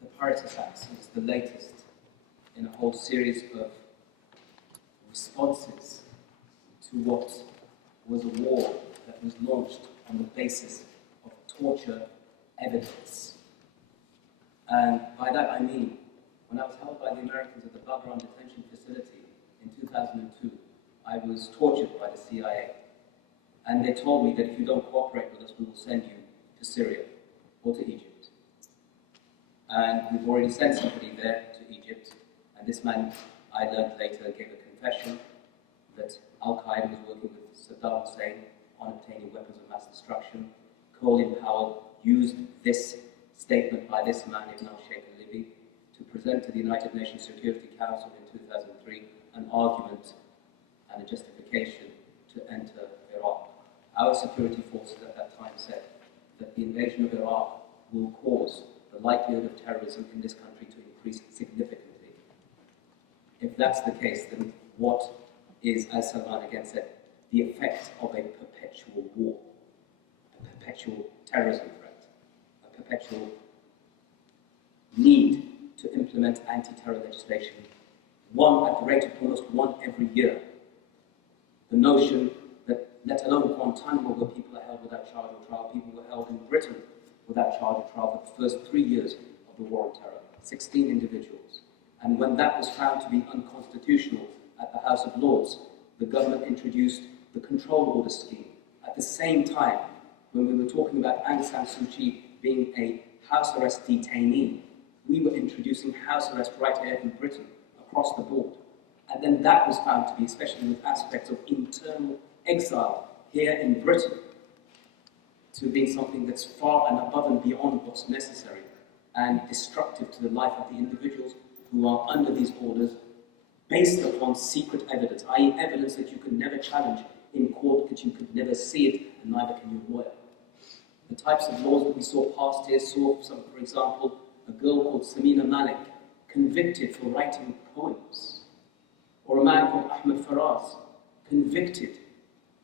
the Paris attacks was the latest in a whole series of responses to what was a war that was launched on the basis of torture evidence. And by that I mean, when I was held by the Americans at the Bagram detention facility in 2002, I was tortured by the CIA. And they told me that if you don't cooperate with us, we will send you to Syria or to Egypt. And we've already sent somebody there to Egypt. And this man, I learned later, gave a confession that Al-Qaeda was working with Saddam Hussein on obtaining weapons of mass destruction. Colin Powell used this statement by this man, Ibn al-Sheikh al-Libi, to present to the United Nations Security Council in 2003 an argument and a justification to enter Iraq. Our security forces at that time said that the invasion of Iraq will cause the likelihood of terrorism in this country to increase significantly. If that's the case, then what is, as Salman again said, the effect of a perpetual war, a perpetual terrorism threat, a perpetual need to implement anti-terror legislation, one at the rate of almost one every year. The notion that, let alone Guantanamo, where people are held without charge or trial, people were held in Britain without charge or trial for the first 3 years of the war on terror, 16 individuals. And when that was found to be unconstitutional at the House of Lords, the government introduced the control order scheme. At the same time, when we were talking about Aung San Suu Kyi being a house arrest detainee, we were introducing house arrest right here in Britain, across the board. And then that was found to be, especially with aspects of internal exile here in Britain, to be something that's far and above and beyond what's necessary and destructive to the life of the individuals who are under these orders based upon secret evidence, i.e. evidence that you could never challenge in court, that you could never see it, and neither can your lawyer. The types of laws that we saw passed here saw, some, for example, a girl called Samina Malik convicted for writing poems, or a man called Ahmed Faraz convicted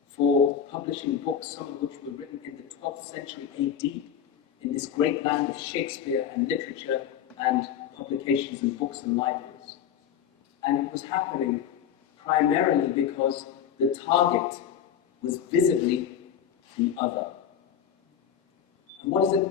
for publishing books, some of which were written in the 12th century AD, in this great land of Shakespeare and literature and publications and books and libraries. And it was happening primarily because the target was visibly the other. And what does it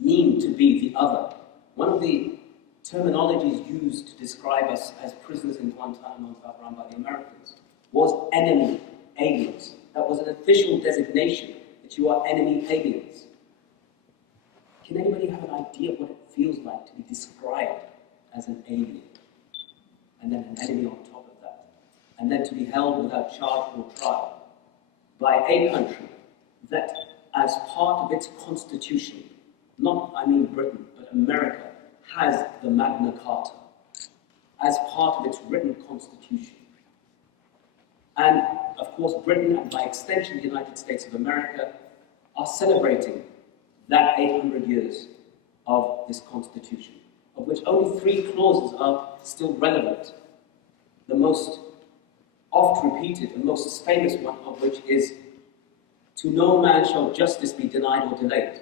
mean to be the other? One of the terminologies used to describe us as prisoners in Guantanamo and by the Americans was enemy aliens. That was an official designation, that you are enemy aliens. Can anybody have an idea of what it feels like to be described as an alien? And then an enemy on top of that. And then to be held without charge or trial by a country that, as part of its constitution, not, I mean Britain, but America, has the Magna Carta as part of its written constitution. And, of course, Britain, and by extension the United States of America, are celebrating that 800 years of this constitution, of which only 3 clauses are still relevant. The most oft-repeated and most famous one of which is, "To no man shall justice be denied or delayed,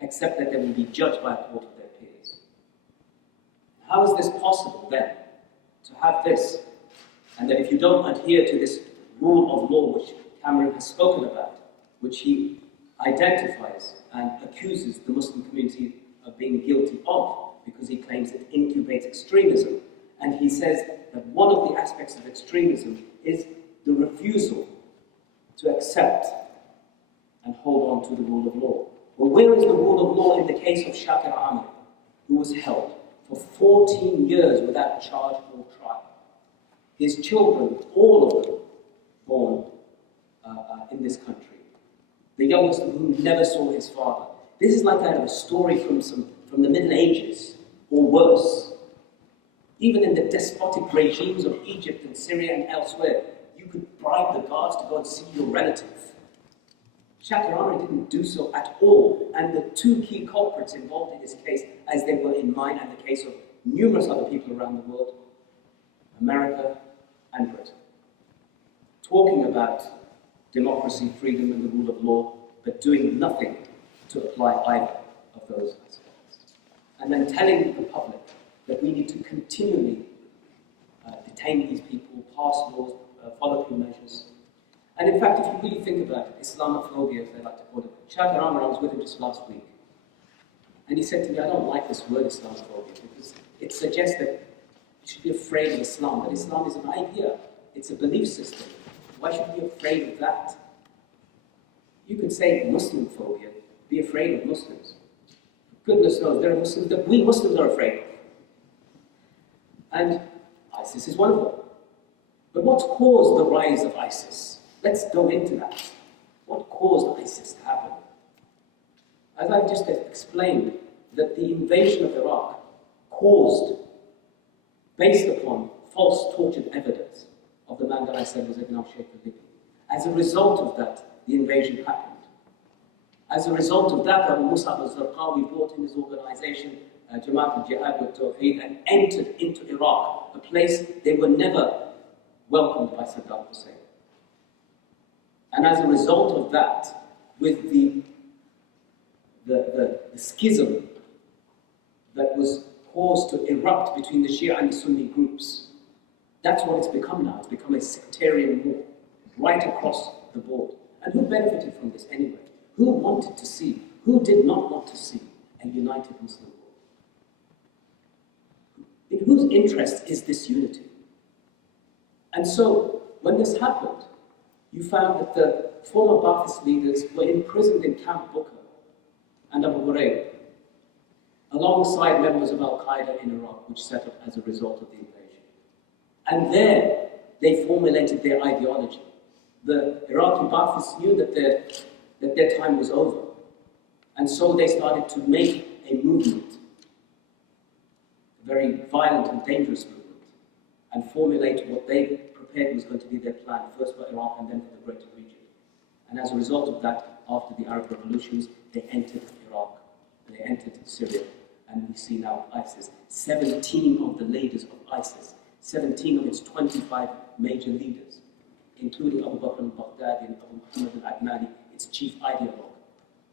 except that they will be judged by a court of their peers." How is this possible, then, to have this, and that if you don't adhere to this rule of law which Cameron has spoken about, which he identifies and accuses the Muslim community of being guilty of, because he claims it incubates extremism, and he says that one of the aspects of extremism is the refusal to accept and hold on to the rule of law. Well, where is the rule of law in the case of Shakir Ahmed, who was held for 14 years without charge or trial? His children, all of them, born in this country. The youngest of whom never saw his father. This is like a story from the Middle Ages, or worse. Even in the despotic regimes of Egypt and Syria and elsewhere, you could bribe the guards to go and see your relative. Shakir Ahmed didn't do so at all, and the 2 key culprits involved in this case, as they were in mine and the case of numerous other people around the world, America and Britain. Talking about democracy, freedom, and the rule of law, but doing nothing to apply either of those aspects. and then telling the public that we need to continually detain these people, pass laws, follow through measures. And in fact, if you really think about it, Islamophobia, as they like to call it, Shah Rahman, I was with him just last week, and he said to me, I don't like this word Islamophobia because it suggests that you should be afraid of Islam, that Islam is an idea, it's a belief system. Why should we be afraid of that? You could say Muslim phobia, be afraid of Muslims. Goodness knows, there are Muslims that we Muslims are afraid of. And ISIS is one of them. But what's caused the rise of ISIS? Let's go into that. What caused ISIS to happen? As I've just explained, that the invasion of Iraq caused, based upon false tortured evidence of the man that I said was Ibn al-Shaykh al-Libya. As a result of that, the invasion happened. As a result of that, Abu Musab al-Zarqawi brought in his organization, Jamaat al-Jihad wa Tawheed, and entered into Iraq, a place they were never welcomed by Saddam Hussein. And as a result of that, with the schism that was caused to erupt between the Shia and the Sunni groups, that's what it's become now. It's become a sectarian war, right across the board. And who benefited from this anyway? Who wanted to see, who did not want to see a united Muslim world? In whose interest is this unity? And so, when this happened, you found that the former Ba'athist leaders were imprisoned in Camp Booker and Abu Ghraib, alongside members of Al-Qaeda in Iraq, which set up as a result of the invasion. And there, they formulated their ideology. The Iraqi Ba'athists knew that their time was over. And so they started to make a movement, a very violent and dangerous movement, and formulate what they prepared was going to be their plan, first for Iraq and then for the greater region. And as a result of that, after the Arab revolutions, they entered Iraq, they entered Syria, and we see now ISIS. 17 of the leaders of ISIS, 17 of its 25 major leaders, including Abu Bakr al-Baghdadi and Abu Muhammad al-Adnani, its chief ideologue,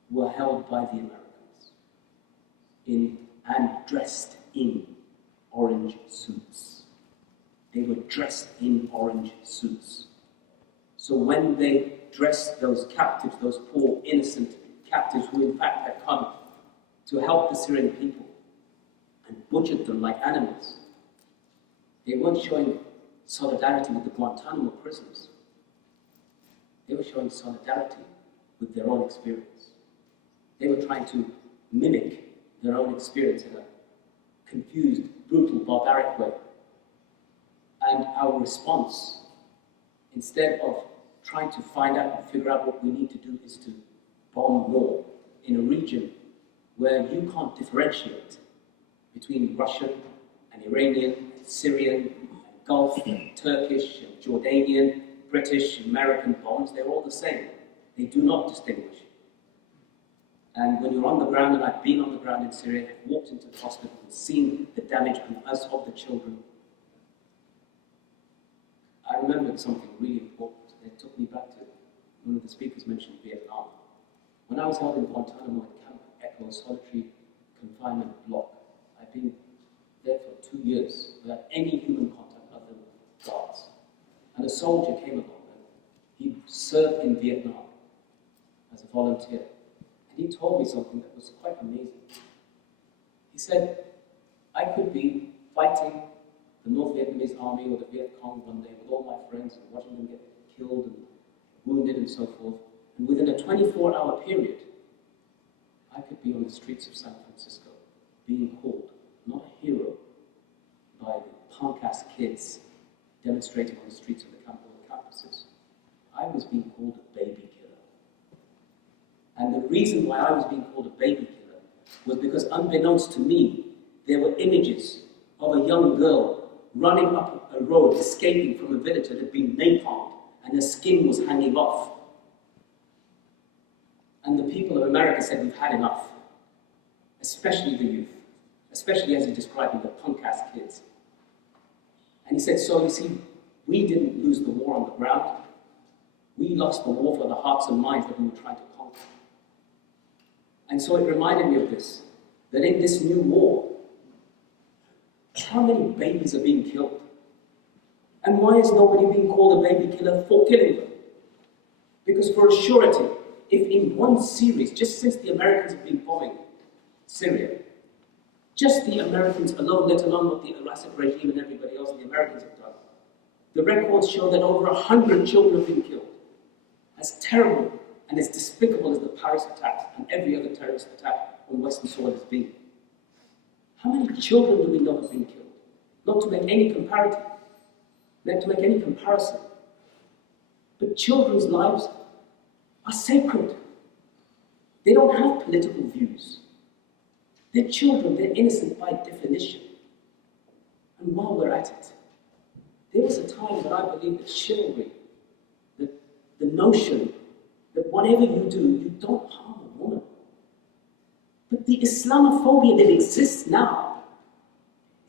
were held by the Americans and dressed in orange suits. They were dressed in orange suits. So when they dressed those captives, those poor innocent captives who in fact had come to help the Syrian people and butchered them like animals, they weren't showing solidarity with the Guantanamo prisoners. They were showing solidarity with their own experience. They were trying to mimic their own experience in a confused, brutal, barbaric way. And our response, instead of trying to find out and figure out what we need to do, is to bomb more in a region where you can't differentiate between Russian and Iranian and Syrian and Gulf and Turkish and Jordanian, British, American bombs. They're all the same. They do not distinguish. And when you're on the ground, and I've been on the ground in Syria, I've walked into the hospital and seen the damage on us of the children, I remembered something really important. It took me back to one of the speakers mentioned Vietnam. When I was held in Guantanamo at Camp Echo, solitary confinement block, I'd been there for 2 years without any human contact other than guards. And a soldier came along, and he served in Vietnam as a volunteer. And he told me something that was quite amazing. He said, I could be fighting the North Vietnamese army or the Viet Cong one day with all my friends and watching them get killed and wounded and so forth. And within a 24-hour period, I could be on the streets of San Francisco being called, not a hero, by the punk-ass kids demonstrating on the streets of the campuses. I was being called a baby killer. And the reason why I was being called a baby killer was because, unbeknownst to me, there were images of a young girl running up a road, escaping from a village that had been napalmed, and her skin was hanging off. And the people of America said, we've had enough. Especially the youth. Especially as he described them, the punk-ass kids. And he said, so you see, we didn't lose the war on the ground. We lost the war for the hearts and minds that we were trying to conquer. And so it reminded me of this, that in this new war, how many babies are being killed? And why is nobody being called a baby killer for killing them? Because for a surety, if in one series, just since the Americans have been bombing Syria, just the Americans alone, let alone what the Assad regime and everybody else, the Americans have done, the records show that over 100 children have been killed. As terrible and as despicable as the Paris attacks and every other terrorist attack on Western soil has been. How many children do we know have been killed? Not to make any comparative, not to make any comparison. But children's lives are sacred. They don't have political views. They're children, they're innocent by definition. And while we're at it, there was a time that I believe that chivalry, that the notion that whatever you do, you don't harm a woman. But the Islamophobia that exists now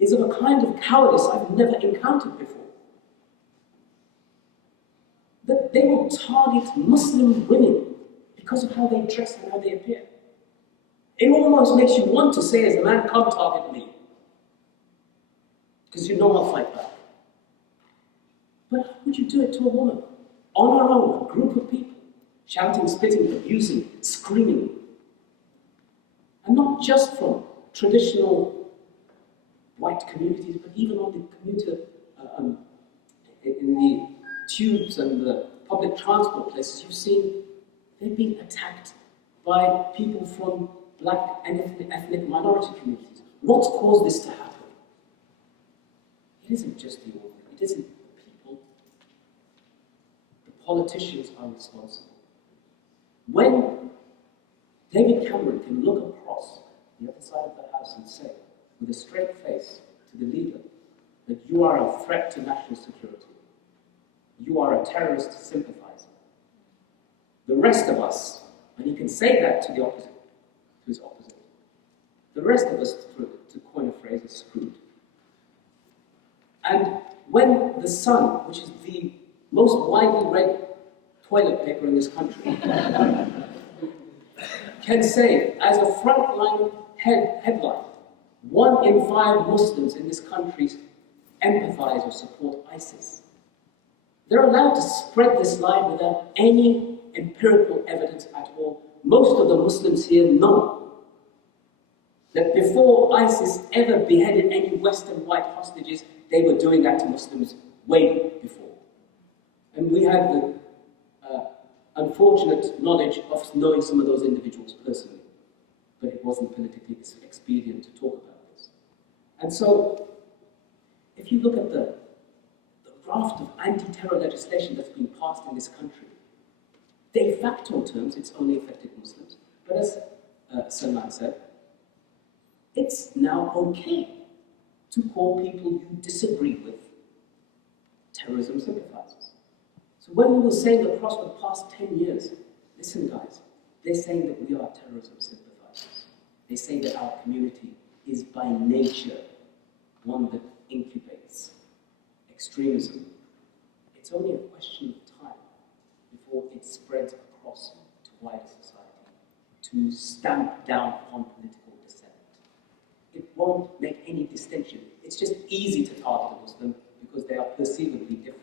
is of a kind of cowardice I've never encountered before. That they will target Muslim women because of how they dress and how they appear. It almost makes you want to say as a man, come target me. Because you know I'll fight back. But how would you do it to a woman? On our own, a group of people, shouting, spitting, abusing, screaming. And not just from traditional white communities, but even on the commuter, in the tubes and the public transport places, you've seen they've been attacked by people from black and ethnic minority communities. What's caused this to happen? It isn't just the ordinary, it isn't the people. The politicians are responsible. When David Cameron can look across the other side of the house and say, with a straight face to the leader, that you are a threat to national security, you are a terrorist sympathizer. The rest of us, and he can say that to the opposite, to his opposite, the rest of us, to coin a phrase, is screwed. And when the Sun, which is the most widely read toilet paper in this country, can say, as a frontline headline, 1 in 5 Muslims in this country empathize or support ISIS. They're allowed to spread this lie without any empirical evidence at all. Most of the Muslims here know that before ISIS ever beheaded any Western white hostages, they were doing that to Muslims way before. And we had the unfortunate knowledge of knowing some of those individuals personally, but it wasn't politically expedient to talk about this. And so, if you look at the raft of anti-terror legislation that's been passed in this country, de facto terms, it's only affected Muslims. But as Salman said, it's now okay to call people you disagree with terrorism sympathizers. So when we were saying across the past 10 years, listen guys, they're saying that we are terrorism sympathizers. They say that our community is by nature one that incubates extremism. It's only a question of time before it spreads across to wider society to stamp down upon political dissent. It won't make any distinction. It's just easy to target a Muslim because they are perceivably different.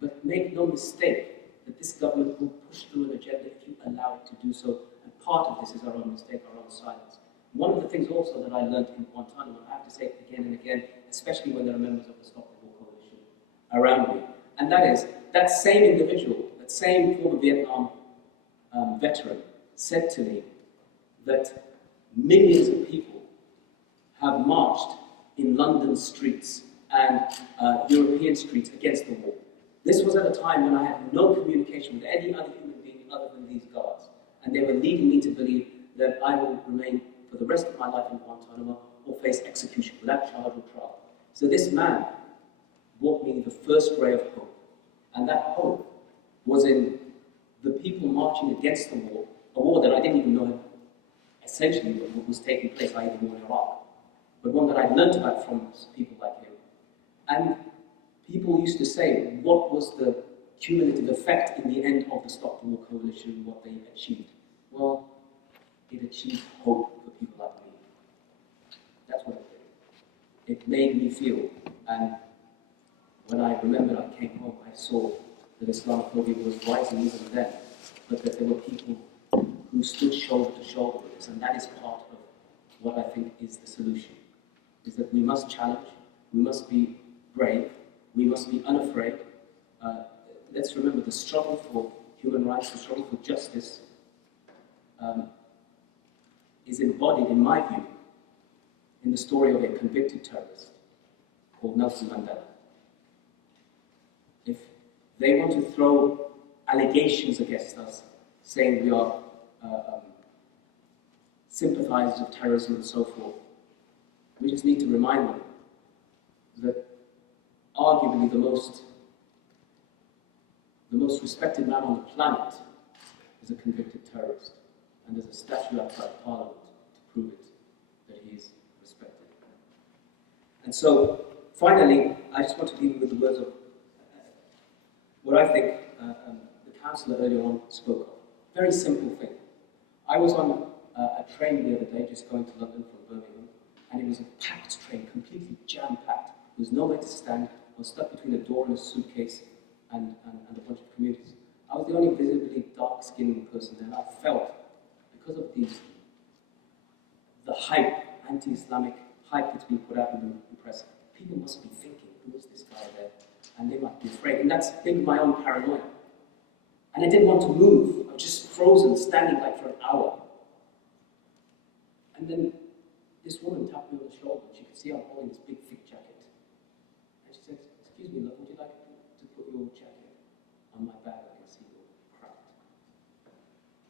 But make no mistake that this government will push through an agenda if you allow it to do so, and part of this is our own mistake, our own silence. One of the things also that I learned in Guantanamo, I have to say it again and again, especially when there are members of the Stop the War Coalition around me, and that is, that same individual, that same former Vietnam veteran, said to me that millions of people have marched in London streets and European streets against the war. This was at a time when I had no communication with any other human being other than these guards, and they were leading me to believe that I will remain for the rest of my life in Guantanamo or face execution without charge or trial. So this man brought me the first ray of hope, and that hope was in the people marching against the war, a war that I didn't even know essentially what was taking place, I even knew in Iraq, but one that I'd learned about from people like him. And people used to say, what was the cumulative effect in the end of the Stop the War Coalition, what they achieved? Well, it achieved hope for people like me. it made me feel. And when I remembered I came home, I saw that Islamophobia was rising even then, but that there were people who stood shoulder to shoulder with us, and that is part of what I think is the solution, is that we must challenge, we must be brave, we must be unafraid. Let's remember the struggle for human rights, the struggle for justice is embodied, in my view, in the story of a convicted terrorist called Nelson Mandela. If they want to throw allegations against us, saying we are sympathizers of terrorism and so forth, we just need to remind them that arguably the most respected man on the planet is a convicted terrorist, and there's a statue outside Parliament to prove it, that he is respected. And so, finally, I just want to leave you with the words of what I think the councillor earlier on spoke of. Very simple thing. I was on a train the other day, just going to London from Birmingham, and it was a packed train, completely jam-packed. There was nowhere to stand. I was stuck between a door and a suitcase and a bunch of commuters. I was the only visibly dark-skinned person there, and I felt, because of the hype, anti-Islamic hype that's been put out in the press, people must be thinking, who is this guy there? And they might be afraid. And that's been my own paranoia. And I didn't want to move. I was just frozen, standing like for an hour. And then this woman tapped me on the shoulder, and she could see I'm holding this big, thick jacket. And she said, "Excuse me, love, would you like to put your jacket on my back? I can see you're cracked."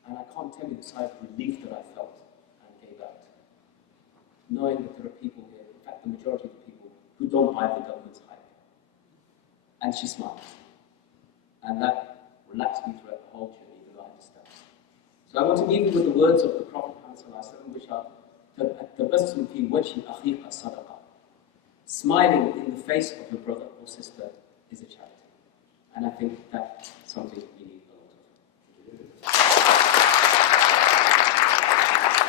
And I can't tell you the sigh of relief that I felt and gave out, knowing that there are people here, in fact the majority of the people, who don't buy the government's hype. And she smiled. And that relaxed me throughout the whole journey, even though I understand. So I want to leave you with the words of the Prophet Muhammad, which are "Tabassum fi wajhi akhika sadaqah." Smiling in the face of your brother or sister is a charity. And I think that's something